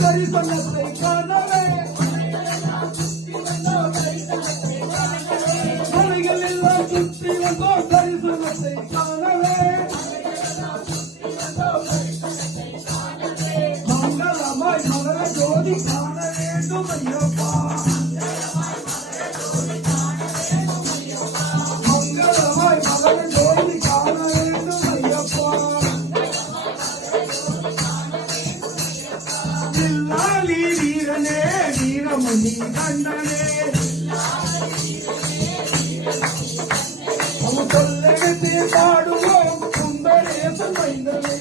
தரிசனத்தை காணவே மலைகள் எல்லாம் சுற்றி வந்தோம் தரிசனத்தை காணவே மங்களமாய் மகர ஜோதி காண வேண்டும் ஐயப்பா மங்களமாய் மகர ஜோதி காண வேண்டும் ஐயப்பா தில்லாலி வீரனே வீரமணி கண்டனே அவன் சொல்லெடுத்து பாடுவோம் சுந்தரேசன் மைந்தனை